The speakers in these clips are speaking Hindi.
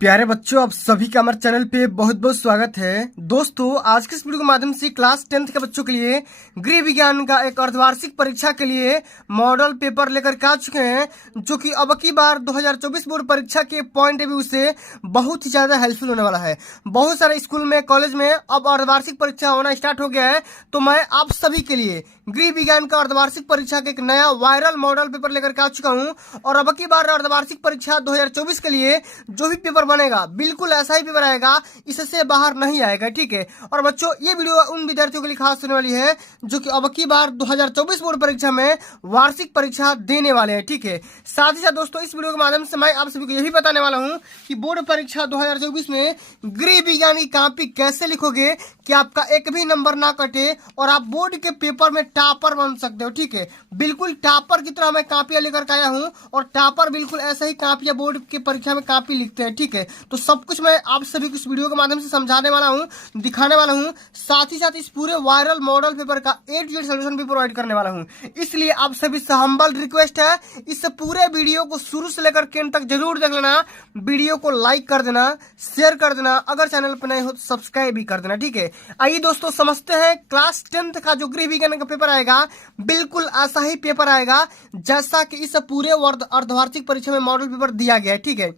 प्यारे बच्चों, आप सभी का हमारे चैनल पे बहुत बहुत स्वागत है। दोस्तों, आज के इस वीडियो के माध्यम से क्लास 10th के बच्चों के लिए गृह विज्ञान का एक अर्धवार्षिक परीक्षा के लिए मॉडल पेपर लेकर के आ चुके हैं, जो कि अब की बार 2024 बोर्ड परीक्षा के पॉइंट ऑफ व्यू से बहुत ही ज्यादा हेल्पफुल होने वाला है। बहुत सारे स्कूल में, कॉलेज में अब अर्धवार्षिक परीक्षा होना स्टार्ट हो गया है, तो मैं आप सभी के लिए गृह विज्ञान का अर्धवार्षिक परीक्षा का एक नया वायरल मॉडल पेपर लेकर के आ चुका हूं। और अब की बार अर्धवार्षिक परीक्षा 2024 के लिए जो भी पेपर बनेगा बिल्कुल ऐसा ही पेपर आएगा, इससे बाहर नहीं आएगा। ठीक है। और बच्चों, ये वीडियो उन विद्यार्थियों के लिए खास होने वाली है जो कि अब की बार 2024 बोर्ड परीक्षा में वार्षिक परीक्षा देने वाले हैं। ठीक है। साथ ही साथ दोस्तों, इस वीडियो के माध्यम से मैं आप सभी को यही बताने वाला हूँ कि बोर्ड परीक्षा 2024 में गृह विज्ञान की कॉपी कैसे लिखोगे कि आपका एक भी नंबर ना कटे और आप बोर्ड के पेपर में टॉपर बन सकते हो। ठीक है। बिल्कुल टॉपर की तरह मैं कॉपियां लेकर के आया हूं, और टॉपर बिल्कुल ऐसा ही कॉपियां बोर्ड की परीक्षा में कॉपी लिखते हैं। ठीक है। तो सब कुछ मैं आप सभी को इस वीडियो के माध्यम से समझाने वाला हूं, दिखाने वाला हूं। साथ ही साथ इस पूरे वायरल मॉडल पेपर का A to Z सोल्यूशन भी प्रोवाइड करने वाला हूं। इसलिए आप सभी से हम्बल रिक्वेस्ट है, इस पूरे वीडियो को शुरू से लेकर एंड तक जरूर देख लेना। वीडियो को लाइक कर देना, शेयर कर देना, अगर चैनल पर नए हो तो सब्सक्राइब भी कर देना। ठीक है। आइए दोस्तों, समझते हैं क्लास 10th का जो गृह विज्ञान का पेपर आएगा बिल्कुल ऐसा ही पेपर आएगा जैसा कि इस पूरे अर्धवार्षिक परीक्षा में मॉडल पेपर दिया गया है। ठीक है।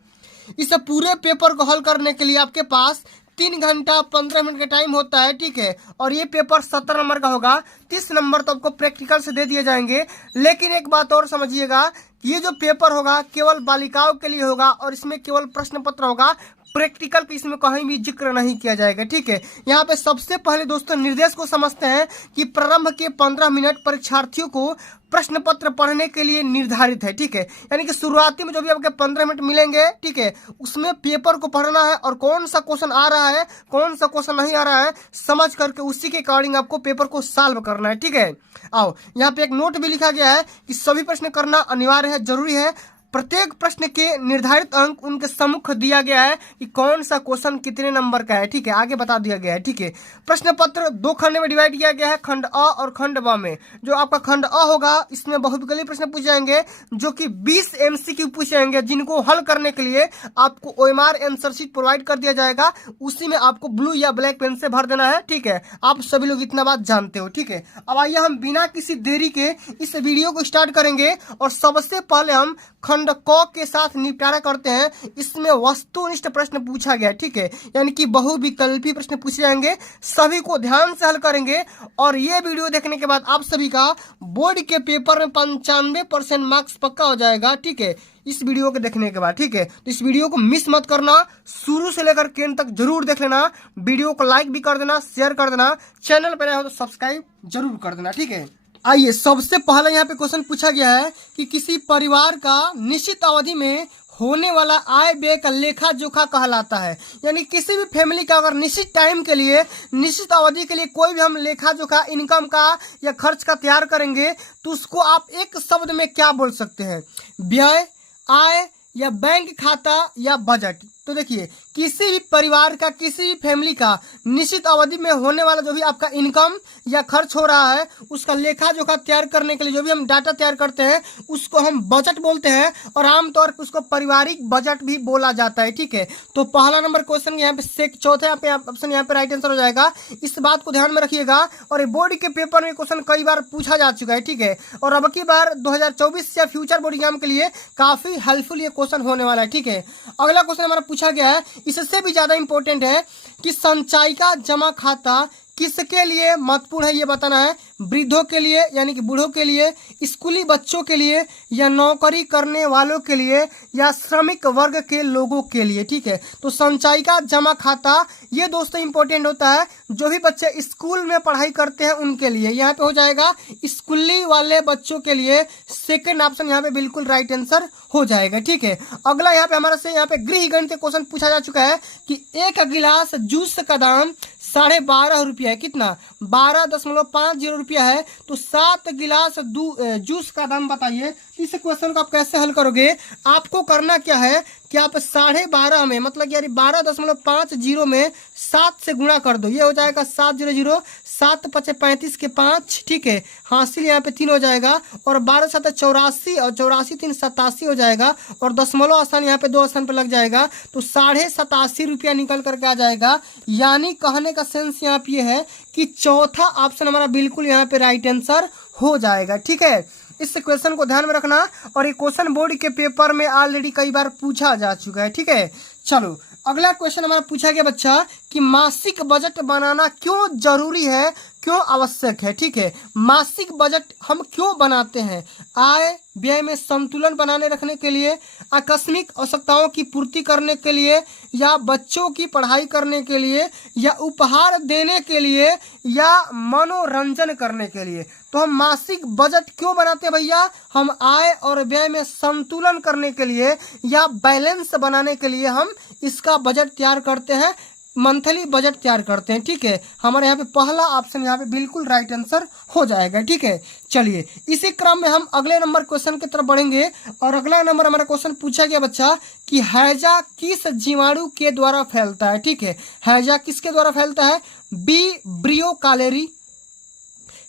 इस पूरे पेपर को हल करने के लिए आपके पास 3 घंटा 15 मिनट का टाइम होता है। ठीक है। और ये पेपर 17 नंबर का होगा। 30 नंबर तो आपको प्रैक्टिकल से दे दिए जाएंगे। लेकिन एक बात और समझिएगा, ये जो पेपर होगा केवल बालिकाओं के लिए होगा और इसमें केवल प्रश्न पत्र होगा, प्रैक्टिकल की इसमें कहीं भी जिक्र नहीं किया जाएगा। ठीक है। यहाँ पे सबसे पहले दोस्तों निर्देश को समझते हैं कि प्रारंभ के 15 मिनट परीक्षार्थियों को प्रश्न पत्र पढ़ने के लिए निर्धारित है। ठीक है। यानी कि शुरुआती में जो भी आपके 15 मिनट मिलेंगे, ठीक है, उसमें पेपर को पढ़ना है और कौन सा क्वेश्चन आ रहा है, कौन सा क्वेश्चन नहीं आ रहा है, समझ करके उसी के अकॉर्डिंग आपको पेपर को सॉल्व करना है। ठीक है। आओ, यहाँ पे एक नोट भी लिखा गया है कि सभी प्रश्न करना अनिवार्य है, जरूरी है। प्रत्येक प्रश्न के निर्धारित अंक उनके सम्मुख दिया गया है कि कौन सा क्वेश्चन कितने नंबर का है। ठीक है। आगे बता दिया गया है। ठीक है। प्रश्न पत्र 2 खंड में डिवाइड किया गया है, खंड अ और खंड ब में। जो आपका खंड अ होगा इसमें बहुविकल्पीय प्रश्न पूछे जाएंगे जो कि 20 MCQ पूछे जाएंगे, जिनको हल करने के लिए आपको OMR आंसर शीट प्रोवाइड कर दिया जाएगा। उसी में आपको ब्लू या ब्लैक पेन से भर देना है। ठीक है। आप सभी लोग इतना बात जानते हो। ठीक है। अब आइए हम बिना किसी देरी के इस वीडियो को स्टार्ट करेंगे और सबसे पहले हम खंड क के साथ निपटारा करते हैं। इसमें वस्तुनिष्ठ प्रश्न पूछा गया। ठीक है। यानी कि बहुविकल्पीय प्रश्न पूछे जाएंगे, सभी को ध्यान से हल करेंगे। और ये वीडियो देखने के बाद आप सभी का बोर्ड के पेपर में 95% मार्क्स पक्का हो जाएगा। ठीक है। इस वीडियो को देखने के बाद। ठीक है। तो इस वीडियो को मिस मत करना, शुरू से लेकर एंड तक जरूर देख लेना। वीडियो को लाइक भी कर देना, शेयर कर देना, चैनल पर नए हो तो सब्सक्राइब जरूर कर देना। ठीक है। आइए, सबसे पहले यहाँ पे क्वेश्चन पूछा गया है कि किसी परिवार का निश्चित अवधि में होने वाला आय व्यय का लेखा जोखा कहलाता है। यानी किसी भी फैमिली का अगर निश्चित टाइम के लिए, निश्चित अवधि के लिए कोई भी हम लेखा जोखा इनकम का या खर्च का तैयार करेंगे तो उसको आप एक शब्द में क्या बोल सकते हैं? व्यय, आय या बैंक खाता या बजट। तो देखिए, किसी भी परिवार का, किसी भी फैमिली का निश्चित अवधि में होने वाला जो भी आपका इनकम या खर्च हो रहा है उसका लेखा जोखा तैयार करने के लिए जो भी हम डाटा तैयार करते हैं उसको हम बजट बोलते हैं, और आमतौर पर उसको पारिवारिक बजट भी बोला जाता है। ठीक है। तो पहला नंबर क्वेश्चन यहाँ पे चौथा यहाँ पे ऑप्शन यहाँ पे राइट आंसर हो जाएगा। इस बात को ध्यान में रखिएगा। और बोर्ड के पेपर में क्वेश्चन कई बार पूछा जा चुका है। ठीक है। और अब की बार 2024 या फ्यूचर बोर्ड एग्जाम के लिए काफी हेल्पफुल ये क्वेश्चन होने वाला है। ठीक है। अगला क्वेश्चन हमारा पूछा गया है, इससे भी ज्यादा इंपॉर्टेंट है कि संचयी का जमा खाता किसके लिए महत्वपूर्ण है ये बताना है। वृद्धों के लिए यानी कि बूढ़ों के लिए, स्कूली बच्चों के लिए, या नौकरी करने वालों के लिए, या श्रमिक वर्ग के लोगों के लिए। ठीक है। तो संचयी का जमा खाता ये दोस्तों इंपॉर्टेंट होता है जो भी बच्चे स्कूल में पढ़ाई करते हैं उनके लिए। यहाँ पे हो जाएगा स्कूली वाले बच्चों के लिए। सेकेंड ऑप्शन यहाँ पे बिल्कुल राइट आंसर हो जाएगा। ठीक है। अगला यहाँ पे हमारा से यहाँ पे गृह गणित क्वेश्चन पूछा जा चुका है कि एक गिलास जूस का दाम 12.5 रुपया है। कितना? 12.50 रुपया है। तो 7 गिलास जूस का दाम बताइए। इस क्वेश्चन को आप कैसे हल करोगे? आपको करना क्या है कि आप 12.5 में, मतलब यानी 12.50 में 7 से गुणा कर दो। ये हो जाएगा 7 0 0 7 5 35 के 5, ठीक है, हासिल यहाँ पे 3 हो जाएगा, और 12 7 84, और 84 3 87 हो जाएगा, और दशमलव आसान यहाँ पे 2 आसान पे लग जाएगा, तो 87.5 रुपया निकल करके आ जाएगा। यानी कहने का सेंस यहाँ पे ये है कि चौथा ऑप्शन हमारा बिल्कुल यहाँ पे राइट आंसर हो जाएगा, ठीक है। इस क्वेश्चन को ध्यान में रखना, और ये क्वेश्चन बोर्ड के पेपर में ऑलरेडी कई बार पूछा जा चुका है, ठीक है। चलो अगला क्वेश्चन हमारा पूछा गया बच्चा कि मासिक बजट बनाना क्यों जरूरी है, क्यों आवश्यक है, ठीक है। मासिक बजट हम क्यों बनाते हैं? आय व्यय में संतुलन बनाने रखने के लिए, आकस्मिक आवश्यकताओं की पूर्ति करने के लिए, या बच्चों की पढ़ाई करने के लिए, या उपहार देने के लिए, या मनोरंजन करने के लिए। तो हम मासिक बजट क्यों बनाते हैं भैया? हम आय और व्यय में संतुलन करने के लिए या बैलेंस बनाने के लिए हम इसका बजट तैयार करते हैं, मंथली बजट तैयार करते हैं, ठीक है। हमारे यहाँ पे पहला ऑप्शन यहाँ पे बिल्कुल राइट आंसर हो जाएगा, ठीक है। चलिए इसी क्रम में हम अगले नंबर क्वेश्चन की तरफ बढ़ेंगे, और अगला नंबर हमारा क्वेश्चन पूछा गया बच्चा कि हैजा किस जीवाणु के द्वारा फैलता है, ठीक है। हैजा किसके द्वारा फैलता है? B Brio Kaleri,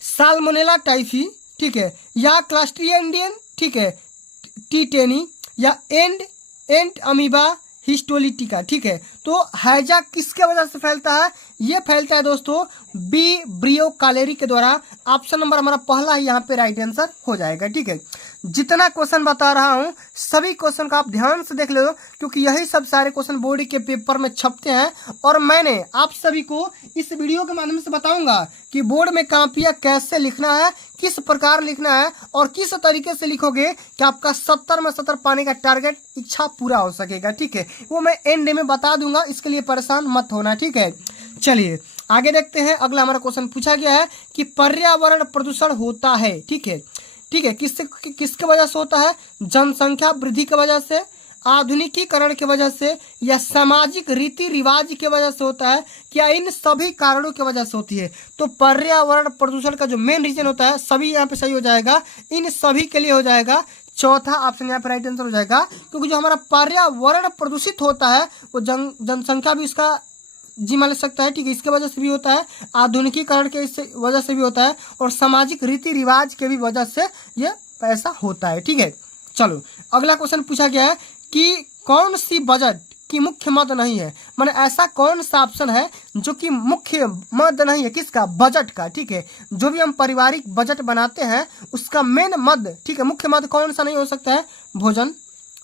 salmonella typhi, ठीक है, या क्लस्ट्रिडियम, ठीक है, टीटेनी, या एंड अमीबा हिस्टोलिटिका, ठीक है। तो हैजा किसके वजह से फैलता है? ये फैलता है दोस्तों बी ब्रियो कालेरी के द्वारा। ऑप्शन नंबर हमारा पहला ही यहाँ पे राइट आंसर हो जाएगा, ठीक है। जितना क्वेश्चन बता रहा हूँ सभी क्वेश्चन का आप ध्यान से देख लो, क्योंकि यही सब सारे क्वेश्चन बोर्ड के पेपर में छपते हैं, और मैंने आप सभी को इस वीडियो के माध्यम से बताऊंगा कि बोर्ड में कापियां कैसे लिखना है, किस प्रकार लिखना है, और किस तरीके से लिखोगे कि आपका 70 में 70 पाने का टारगेट इच्छा पूरा हो सकेगा, ठीक है। वो मैं एंड में बता दूंगा, इसके लिए परेशान मत होना, ठीक है। चलिए आगे देखते हैं। अगला हमारा क्वेश्चन पूछा गया है कि पर्यावरण प्रदूषण होता है, ठीक है, ठीक है, किसके वजह से होता है? जनसंख्या वृद्धि की वजह से, आधुनिकीकरण की वजह से, या सामाजिक रीति रिवाज की वजह से होता है, क्या इन सभी कारणों की वजह से होती है? तो पर्यावरण प्रदूषण का जो मेन रीजन होता है, सभी यहाँ पे सही हो जाएगा, इन सभी के लिए हो जाएगा। चौथा ऑप्शन यहाँ पे राइट आंसर हो जाएगा, क्योंकि जो हमारा पर्यावरण प्रदूषित होता है वो जनसंख्या भी इसका जिम्मा ले सकता है, ठीक है, इसके वजह से भी होता है, आधुनिकीकरण के वजह से भी होता है, और सामाजिक रीति रिवाज के भी वजह से ये ऐसा होता है, ठीक है। चलो अगला क्वेश्चन पूछा गया है कि कौन सी बजट की मुख्य मद नहीं है, माने ऐसा कौन सा ऑप्शन है जो कि मुख्य मद नहीं है, किसका? बजट का, ठीक है। जो भी हम पारिवारिक बजट बनाते हैं उसका मेन मद, ठीक है, मुख्य मद कौन सा नहीं हो सकता है? भोजन,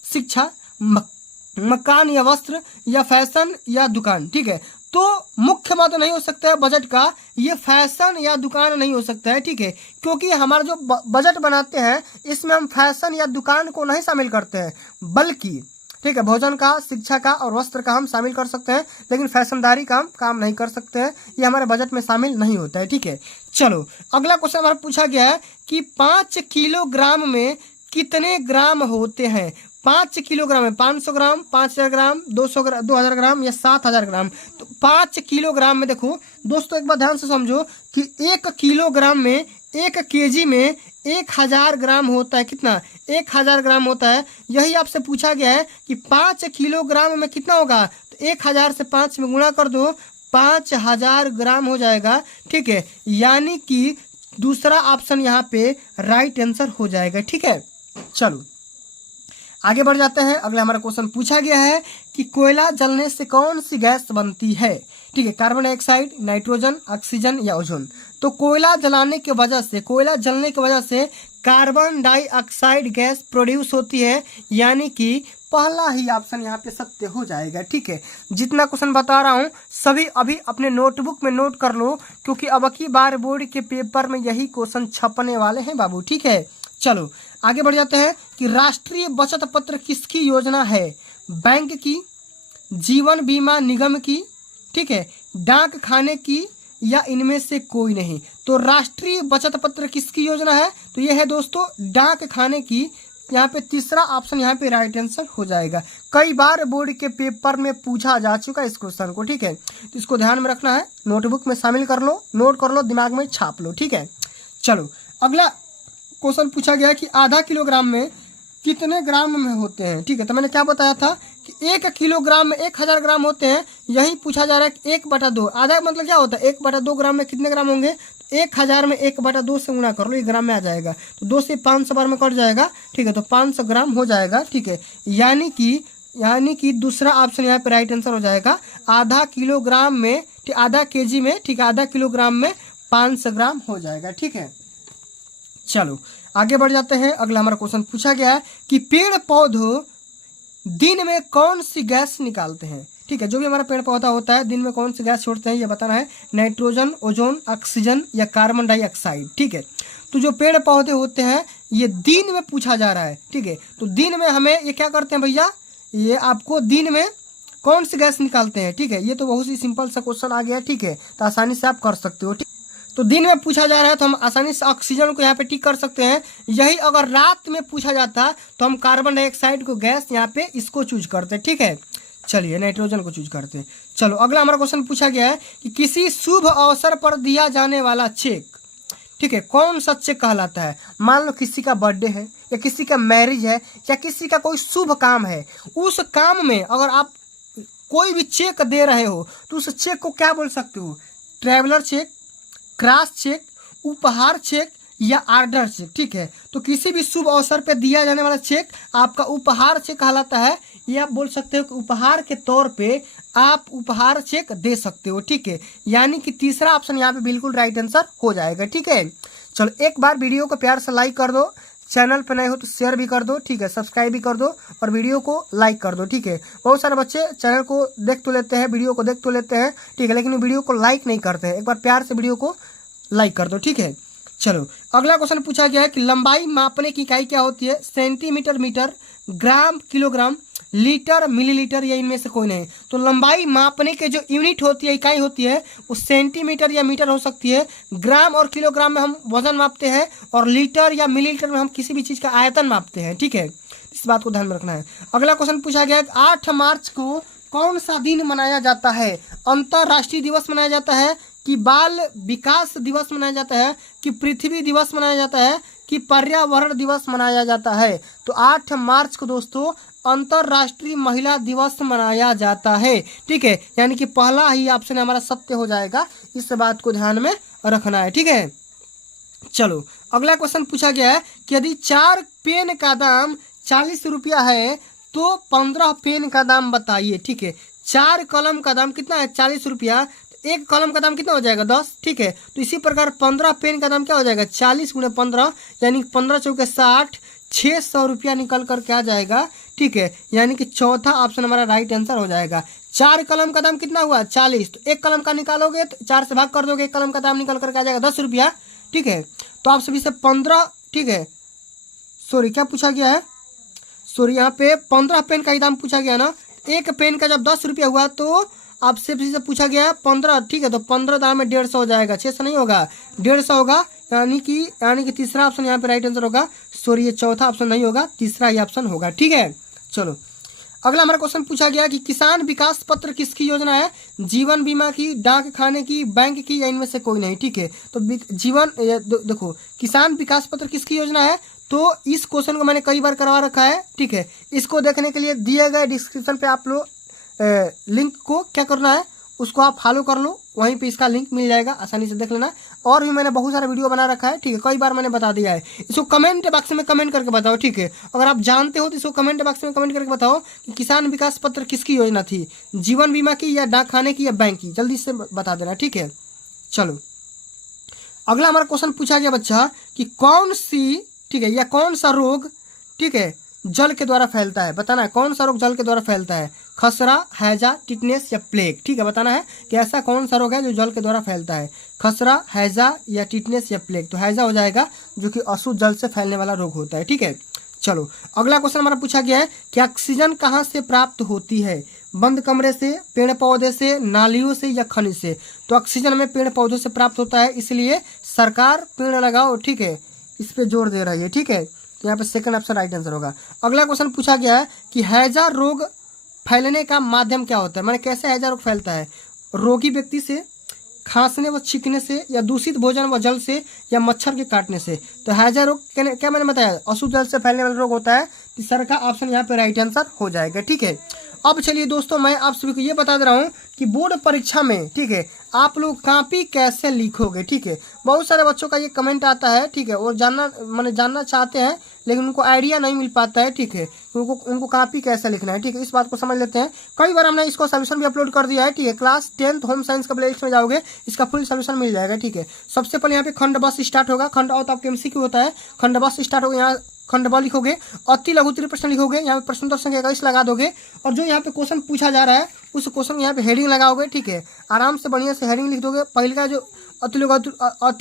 शिक्षा, मकान या वस्त्र, या फैशन, या दुकान, ठीक है। तो मुख्य मद नहीं हो सकता है बजट का, ये फैशन या दुकान नहीं हो सकता है, ठीक है, क्योंकि हमारा जो बजट बनाते हैं इसमें हम फैशन या दुकान को नहीं शामिल करते हैं, बल्कि ठीक है भोजन का, शिक्षा का और वस्त्र का हम शामिल कर सकते हैं, लेकिन फैशनदारी का हम काम नहीं कर सकते हैं, ये हमारे बजट में शामिल नहीं होता है, ठीक है। चलो अगला क्वेश्चन हमारा पूछा गया है कि 5 किलोग्राम में कितने ग्राम होते हैं? 5 किलोग्राम में 500 ग्राम, 5000 ग्राम, 200 ग्राम, 2000 ग्राम, या 7000 ग्राम। तो 5 किलोग्राम में देखो दोस्तों, एक बार ध्यान से समझो कि 1 किलोग्राम में, 1 केजी में 1000 ग्राम होता है। कितना? 1000 ग्राम होता है। यही आपसे पूछा गया है कि 5 किलोग्राम में कितना होगा, तो 1000 से 5 में गुणा कर दो, 5000 ग्राम हो जाएगा, ठीक है। यानी कि दूसरा ऑप्शन यहाँ पे राइट आंसर हो जाएगा, ठीक है। चलो आगे बढ़ जाते हैं। अगला हमारा क्वेश्चन पूछा गया है कि कोयला जलने से कौन सी गैस बनती है, ठीक है, कार्बन डाइऑक्साइड, नाइट्रोजन, ऑक्सीजन या ओजोन। तो कोयला जलाने की वजह से, कोयला जलने की वजह से कार्बन डाइऑक्साइड गैस प्रोड्यूस होती है, यानी कि पहला ही ऑप्शन यहाँ पे सत्य हो जाएगा, ठीक है। जितना क्वेश्चन बता रहा हूँ सभी अभी अपने नोटबुक में नोट कर लो, क्योंकि अब की बार बोर्ड के पेपर में यही क्वेश्चन छपने वाले हैं बाबू, ठीक है। चलो आगे बढ़ जाते हैं कि राष्ट्रीय बचत पत्र किसकी योजना है? बैंक की, जीवन बीमा निगम की, ठीक है, डाक खाने की, या इनमें से कोई नहीं। तो राष्ट्रीय बचत पत्र किसकी योजना है? तो यह है दोस्तों डाक खाने की। यहाँ पे तीसरा ऑप्शन यहाँ पे राइट आंसर हो जाएगा। कई बार बोर्ड के पेपर में पूछा जा चुका है इस क्वेश्चन को, ठीक है। तो इसको ध्यान में रखना है, नोटबुक में शामिल कर लो, नोट कर लो, दिमाग में छाप लो, ठीक है। चलो अगला क्वेश्चन पूछा गया कि आधा किलोग्राम में कितने ग्राम में होते हैं, ठीक है। तो मैंने क्या बताया था कि 1 किलोग्राम में 1000 ग्राम होते हैं, यही पूछा जा रहा है कि 1/2 आधा मतलब क्या होता है 1/2 ग्राम में कितने ग्राम होंगे, 1000 में 1/2 से गुणा कर लो, ये ग्राम में आ जाएगा, तो 2 से 500 बार में कट जाएगा, ठीक है, तो 500 ग्राम हो जाएगा, ठीक है। यानी कि दूसरा ऑप्शन यहाँ पे राइट आंसर हो जाएगा, आधा किलोग्राम में, ठीक, आधा केजी में, ठीक है, आधा किलोग्राम में 500 ग्राम हो जाएगा, ठीक है। चलो आगे बढ़ जाते हैं। अगला हमारा क्वेश्चन पूछा गया है कि पेड़ पौधों दिन में कौन सी गैस निकालते हैं, ठीक है, जो भी हमारा पेड़ पौधा होता है दिन में कौन सी गैस छोड़ते हैं ये बताना है, नाइट्रोजन, ओजोन, ऑक्सीजन या कार्बन डाइऑक्साइड, ठीक है। तो जो पेड़ पौधे होते हैं ये दिन में पूछा जा रहा है, ठीक है, तो दिन में हमें ये क्या करते हैं भैया, ये आपको दिन में कौन सी गैस निकालते हैं, ठीक है, ये तो बहुत ही सिंपल सा क्वेश्चन आ गया, ठीक है, तो आसानी से आप कर सकते हो, ठीक। तो दिन में पूछा जा रहा है तो हम आसानी से ऑक्सीजन को यहाँ पे टिक कर सकते हैं। यही अगर रात में पूछा जाता तो हम कार्बन डाइऑक्साइड को गैस यहाँ पे इसको चूज करते हैं, ठीक है। चलिए नाइट्रोजन को चूज करते हैं। चलो अगला हमारा क्वेश्चन पूछा गया है कि किसी शुभ अवसर पर दिया जाने वाला चेक, ठीक है, कौन सा चेक कहलाता है। मान लो किसी का बर्थडे है या किसी का मैरिज है या किसी का कोई शुभ काम है, उस काम में अगर आप कोई भी चेक दे रहे हो तो उस चेक को क्या बोल सकते हो, ट्रैवलर चेक, क्रॉस चेक, उपहार चेक या ऑर्डर चेक, ठीक है। तो किसी भी शुभ अवसर पर दिया जाने वाला चेक आपका उपहार चेक कहलाता है, या आप बोल सकते हो कि उपहार के तौर पे आप उपहार चेक दे सकते हो, ठीक है। यानी कि तीसरा ऑप्शन यहाँ पे बिल्कुल राइट आंसर हो जाएगा, ठीक है। चलो एक बार वीडियो को प्यार से लाइक कर दो, चैनल पर नए हो तो शेयर भी कर दो, ठीक है, सब्सक्राइब भी कर दो और वीडियो को लाइक कर दो, ठीक है। बहुत सारे बच्चे चैनल को देख तो लेते हैं, वीडियो को देख तो लेते हैं, ठीक है, लेकिन वीडियो को लाइक नहीं करते हैं। एक बार प्यार से वीडियो को लाइक कर दो, ठीक है। चलो अगला क्वेश्चन पूछा गया है कि लंबाई मापने की इकाई क्या होती है, सेंटीमीटर, मीटर, ग्राम, किलोग्राम, लीटर, मिलीलीटर या इनमें से कोई नहीं। तो लंबाई मापने के जो यूनिट होती है, इकाई होती है, वो सेंटीमीटर या मीटर हो सकती है, ग्राम और किलोग्राम में हम वजन मापते हैं, और लीटर या मिलीलीटर में हम किसी भी चीज़ का आयतन मापते हैं, ठीक है, इस बात को ध्यान में रखना है। अगला क्वेश्चन पूछा गया 8 मार्च को कौन सा दिन मनाया जाता है, अंतर्राष्ट्रीय दिवस मनाया जाता है कि बाल विकास दिवस मनाया जाता है कि पृथ्वी दिवस मनाया जाता है कि पर्यावरण दिवस मनाया जाता है। तो 8 मार्च को दोस्तों अंतर्राष्ट्रीय महिला दिवस मनाया जाता है, ठीक है, यानी कि पहला ही ऑप्शन हमारा सत्य हो जाएगा, इस बात को ध्यान में रखना है, ठीक है। चलो अगला क्वेश्चन पूछा गया है कि यदि 4 पेन का दाम 40 रुपया है तो 15 पेन का दाम बताइए, ठीक है। 4 कलम का दाम कितना है 40 रुपया, एक कलम का दाम कितना हो जाएगा 10, ठीक है। तो इसी प्रकार 15 पेन का दाम क्या हो जाएगा 40 × 15 यानी 15 चौके 60, 600 रुपया निकल कर क्या जाएगा, ठीक है, यानी कि चौथा ऑप्शन हमारा राइट आंसर हो जाएगा। 4 कलम का दाम कितना हुआ 40, तो एक कलम का निकालोगे तो 4 से भाग कर दोगे, एक कलम का दाम निकल कर क्या जाएगा 10 रुपया, ठीक है। तो आप सभी से 15, ठीक है, सॉरी क्या पूछा गया है, सॉरी यहाँ पे 15 पेन का ही दाम पूछा गया ना, एक पेन का जब 10 रुपया हुआ तो आपसे से पूछा गया 15, ठीक है, तो 15 दाम में 150 हो जाएगा, 600 नहीं होगा 150 होगा, यानी कि तीसरा ऑप्शन यहाँ पे राइट आंसर होगा। सॉरी ये चौथा ऑप्शन नहीं होगा, तीसरा ही ऑप्शन होगा, ठीक है। चलो अगला हमारा क्वेश्चन पूछा गया कि किसान विकास पत्र किसकी योजना है, जीवन बीमा की, डाक खाने की, बैंक की या इनमें से कोई नहीं, ठीक है। तो देखो किसान विकास पत्र किसकी योजना है, तो इस क्वेश्चन को मैंने कई बार करवा रखा है, ठीक है। इसको देखने के लिए दिए गए डिस्क्रिप्शन पे आप लोग लिंक को क्या करना है, उसको आप फॉलो कर लो, वहीं पे इसका लिंक मिल जाएगा, आसानी से देख लेना। और भी मैंने बहुत सारा वीडियो बना रखा है, ठीक है, कई बार मैंने बता दिया है। इसको कमेंट बॉक्स में कमेंट करके बताओ, ठीक है, अगर आप जानते हो तो इसको कमेंट बॉक्स में कमेंट करके बताओ कि किसान विकास पत्र किसकी योजना थी, जीवन बीमा की या डाक खाने की या बैंक की, जल्दी से बता देना, ठीक है। चलो अगला हमारा क्वेश्चन पूछा गया बच्चा कि कौन सी, ठीक है, या कौन सा रोग, ठीक है, जल के द्वारा फैलता है, बताना है कौन सा रोग जल के द्वारा फैलता है, खसरा, हैजा, टिटनेस या प्लेग, ठीक है, बताना है कि ऐसा कौन सा रोग है जो जल के द्वारा फैलता है, खसरा, हैजा या टिटनेस या प्लेग। तो हैजा हो जाएगा जो कि अशुद्ध जल से फैलने वाला रोग होता है, ठीक है। चलो अगला क्वेश्चन हमारा पूछा गया है कि ऑक्सीजन कहाँ से प्राप्त होती है, बंद कमरे से, पेड़ पौधे से, नालियों से या खनिज से। तो ऑक्सीजन हमें पेड़ पौधों से प्राप्त होता है, इसलिए सरकार पेड़ लगाओ, ठीक है, इस पे जोर दे रही है, ठीक है। तो यहाँ पे सेकंड ऑप्शन राइट आंसर होगा। अगला क्वेश्चन पूछा गया है कि हैजा रोग फैलने का माध्यम क्या होता है, माने कैसे हैजा रोग फैलता है, रोगी व्यक्ति से, खांसने व छींकने से, या दूषित भोजन व जल से, या मच्छर के काटने से। तो हैजा रोग क्या मैंने बताया अशुद्ध जल से फैलने वाला रोग होता है, तीसरा का ऑप्शन यहाँ पे राइट आंसर हो जाएगा, ठीक है। अब चलिए दोस्तों, मैं आप सभी को ये बता दे रहा हूँ कि बोर्ड परीक्षा में, ठीक है, आप लोग कॉपी कैसे लिखोगे। ठीक है, बहुत सारे बच्चों का ये कमेंट आता है, ठीक है, वो जानना चाहते हैं लेकिन उनको आइडिया नहीं मिल पाता है। ठीक है, उनको कॉपी कैसे लिखना है। ठीक है, इस बात को समझ लेते हैं। कई बार हमने इसको सोल्यूशन भी अपलोड कर दिया है। ठीक है, क्लास 10th होम साइंस का प्लेलिस्ट में जाओगे, इसका फुल सोल्यूशन मिल जाएगा। ठीक है, सबसे पहले यहाँ पे खंड बस स्टार्ट होगा। खंड और तो आपके MCQ होता है, खंड बस स्टार्ट होगा। यहाँ खंड ब लिखोगे, अति लघु उत्तरीय प्रश्न लिखोगे, यहाँ पे प्रश्न उत्तर संख्या 21 लगा दोगे और जो यहाँ पे क्वेश्चन पूछा जा रहा है उस क्वेश्चन यहाँ पे हेडिंग लगाओगे। ठीक है, आराम से बढ़िया से हेडिंग लिख दोगे। पहले का जो अति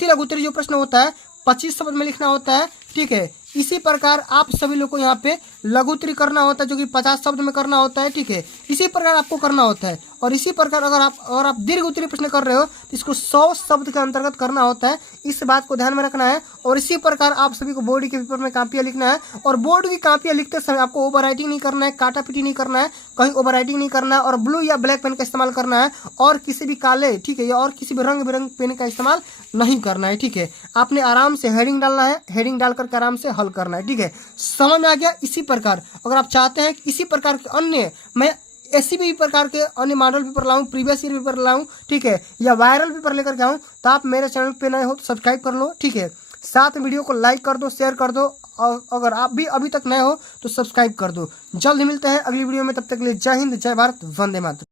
लघु उत्तरीय जो प्रश्न होता है 25 शब्द में लिखना होता है। ठीक है, इसी प्रकार आप सभी लोग को यहाँ पे लघु उत्तरीय करना होता है जो कि 50 शब्द में करना होता है। ठीक है, इसी प्रकार आपको करना होता है। और इसी प्रकार अगर आप दीर्घ उत्तरीय प्रश्न कर रहे हो तो इसको 100 शब्द के अंतर्गत करना होता है। इस बात को ध्यान में रखना है। और इसी प्रकार आप सभी को बोर्ड के पेपर में कॉपियाँ लिखना है। और बोर्ड की कॉपियाँ लिखते समय आपको ओवर राइटिंग नहीं करना है, काटा पीटी नहीं करना है, कहीं ओवर राइटिंग नहीं करना है और ब्लू या ब्लैक पेन का इस्तेमाल करना है और किसी भी काले, ठीक है, या और किसी भी रंग बिरंग पेन का इस्तेमाल नहीं करना है। ठीक है, आपने आराम से हेडिंग डालना है, हेडिंग डाल करके आराम से हल करना है। ठीक है, समझ में आ गया। इसी प्रकार अगर आप चाहते हैं कि इसी प्रकार के अन्य मैं ऐसी भी प्रकार के अन्य मॉडल पेपर लाऊं, प्रीवियस ईयर पेपर लाऊं, ठीक है, या वायरल पेपर लेकर के आऊं, तो आप मेरे चैनल पे नए हो तो सब्सक्राइब कर लो। ठीक है, साथ में वीडियो को लाइक कर दो, शेयर कर दो और अगर आप भी अभी तक नए हो तो सब्सक्राइब कर दो। जल्द मिलते हैं अगली वीडियो में, तब तक के लिए जय हिंद, जय भारत, वंदे मातरम।